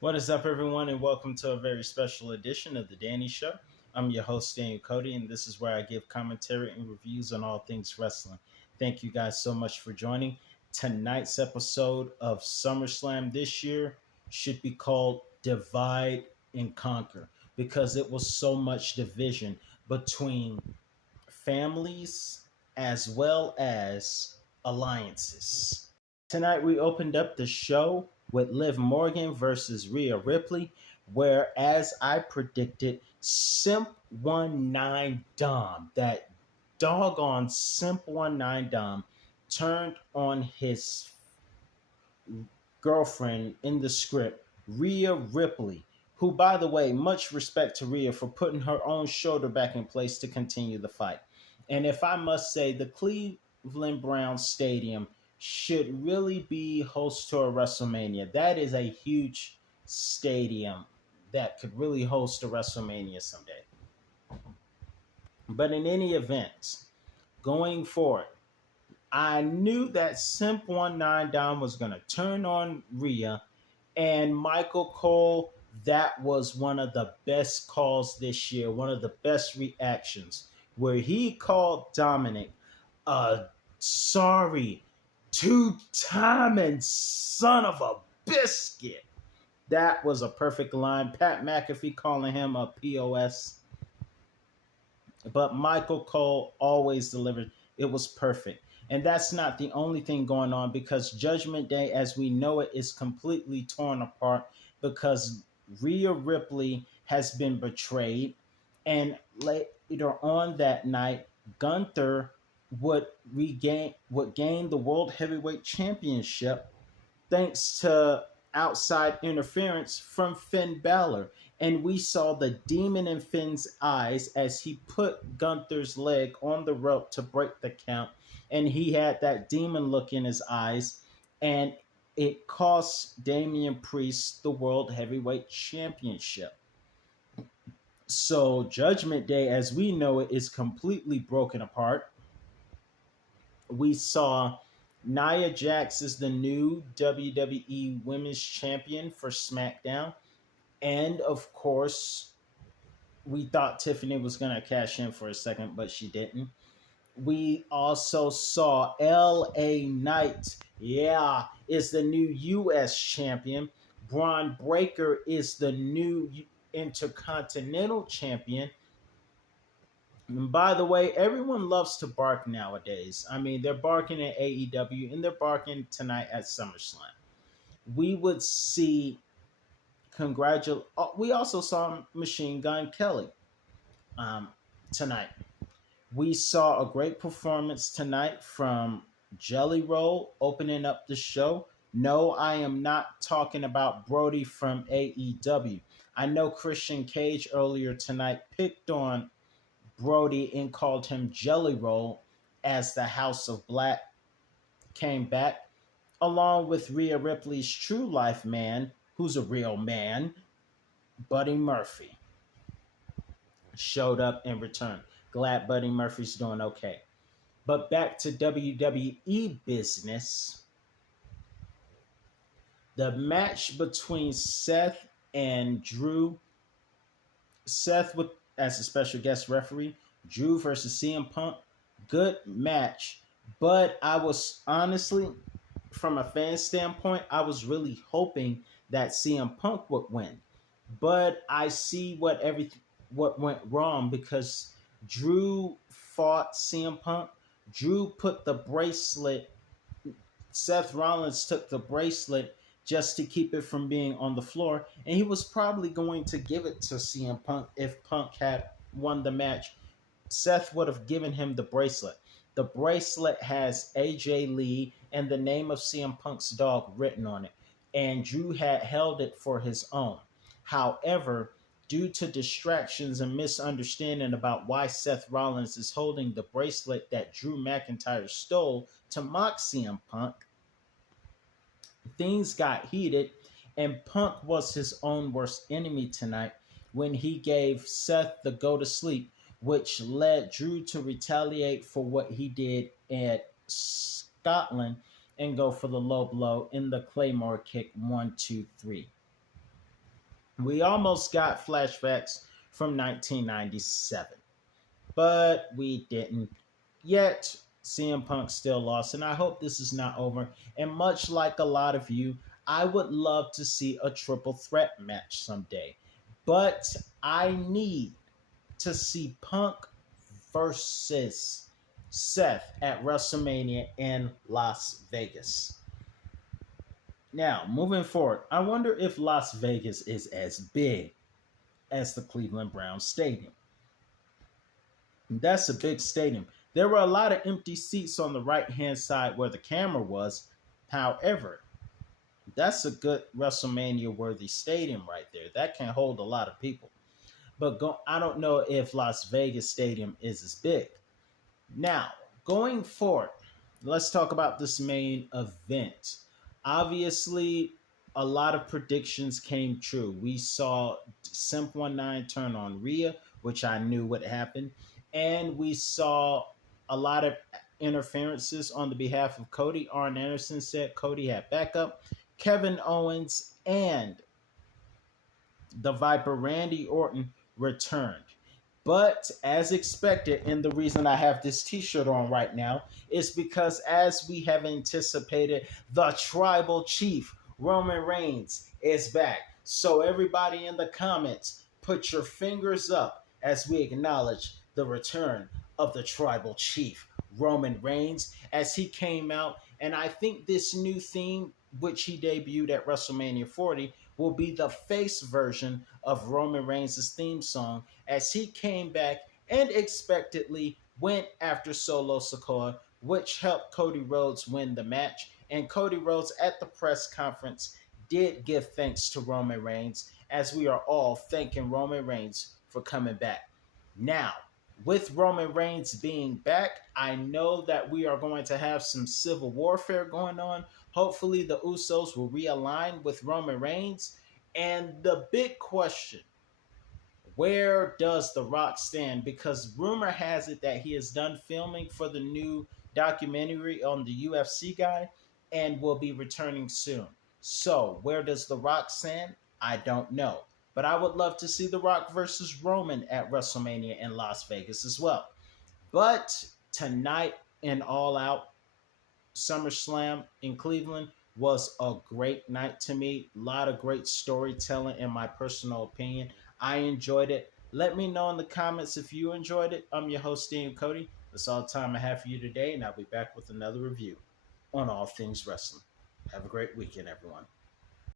What is up, everyone, and welcome to a very special edition of The Danny Show. I'm your host, Daniel Cody, and this is where I give commentary and reviews on all things wrestling. Thank you guys so much for joining. Tonight's episode of SummerSlam this year should be called Divide and Conquer because it was so much division between families as well as alliances. Tonight we opened up the show with Liv Morgan versus Rhea Ripley, where, as I predicted, Simp 19 Dom, that doggone Simp 19 Dom, turned on his girlfriend in the script, Rhea Ripley, who, by the way, much respect to Rhea for putting her own shoulder back in place to continue the fight. And if I must say, the Cleveland Browns Stadium should really be host to a WrestleMania. That is a huge stadium that could really host a WrestleMania someday. But in any event, going forward, I knew that Simp 19 Dom was going to turn on Rhea, and Michael Cole, that was one of the best calls this year, one of the best reactions, where he called Dominic a sorry two-timing son of a biscuit. That was a perfect line. Pat McAfee calling him a POS. But Michael Cole always delivered. It was perfect. And that's not the only thing going on, because Judgment Day, as we know it, is completely torn apart because Rhea Ripley has been betrayed. And later on that night, Gunther would gain the World Heavyweight Championship thanks to outside interference from Finn Balor. And we saw the demon in Finn's eyes as he put Gunther's leg on the rope to break the count. And he had that demon look in his eyes. And it cost Damian Priest the World Heavyweight Championship. So Judgment Day, as we know it, is completely broken apart. We saw Nia Jax is the new WWE Women's Champion for SmackDown. And of course, we thought Tiffany was going to cash in for a second, but she didn't. We also saw LA Knight, is the new US Champion. Braun Breaker is the new Intercontinental Champion. And by the way, everyone loves to bark nowadays. I mean, they're barking at AEW and they're barking tonight at SummerSlam. We would see we also saw Machine Gun Kelly tonight. We saw a great performance tonight from Jelly Roll opening up the show. No, I am not talking about Brody from AEW. I know Christian Cage earlier tonight picked on Brody and called him Jelly Roll as the House of Black came back, along with Rhea Ripley's true life man, who's a real man, Buddy Murphy, showed up in return. Glad Buddy Murphy's doing okay. But back to WWE business. The match between Seth and Drew. Seth as a special guest referee. Drew versus CM Punk. Good match. But I was honestly, from a fan standpoint, I was really hoping that CM Punk would win. But I see what went wrong, because Drew fought CM Punk. Drew put the bracelet. Seth Rollins took the bracelet just to keep it from being on the floor. And he was probably going to give it to CM Punk if Punk had won the match. Seth would have given him the bracelet. The bracelet has AJ Lee and the name of CM Punk's dog written on it. And Drew had held it for his own. However, due to distractions and misunderstanding about why Seth Rollins is holding the bracelet that Drew McIntyre stole to mock CM Punk, things got heated, and Punk was his own worst enemy tonight when he gave Seth the go to sleep, which led Drew to retaliate for what he did at Scotland and go for the low blow in the Claymore kick 1, 2, 3. We almost got flashbacks from 1997, but we didn't. Yet, CM Punk still lost, and I hope this is not over. And much like a lot of you, I would love to see a triple threat match someday. But I need to see Punk versus Seth at WrestleMania in Las Vegas. Now, moving forward, I wonder if Las Vegas is as big as the Cleveland Browns Stadium. That's a big stadium. There were a lot of empty seats on the right hand side where the camera was. However, that's a good WrestleMania worthy stadium right there. That can hold a lot of people. But I don't know if Las Vegas Stadium is as big. Now, going forward, let's talk about this main event. Obviously, a lot of predictions came true. We saw Simp19 turn on Rhea, which I knew would happen. And we saw a lot of interferences on the behalf of Cody. Arn Anderson said Cody had backup. Kevin Owens and the Viper Randy Orton returned. But as expected, and the reason I have this t-shirt on right now is because as we have anticipated, the tribal chief, Roman Reigns, is back. So everybody in the comments, put your fingers up as we acknowledge the return of the tribal chief, Roman Reigns, as he came out. And I think this new theme, which he debuted at WrestleMania 40, will be the face version of Roman Reigns' theme song as he came back and expectedly went after Solo Sikoa, which helped Cody Rhodes win the match. And Cody Rhodes at the press conference did give thanks to Roman Reigns, as we are all thanking Roman Reigns for coming back. Now, with Roman Reigns being back, I know that we are going to have some civil warfare going on. Hopefully, the Usos will realign with Roman Reigns. And the big question, where does The Rock stand? Because rumor has it that he is done filming for the new documentary on the UFC guy and will be returning soon. So, where does The Rock stand? I don't know. But I would love to see The Rock versus Roman at WrestleMania in Las Vegas as well. But tonight in All Out SummerSlam in Cleveland was a great night to me. A lot of great storytelling, in my personal opinion. I enjoyed it. Let me know in the comments if you enjoyed it. I'm your host, Steve Cody. That's all the time I have for you today, and I'll be back with another review on all things wrestling. Have a great weekend, everyone.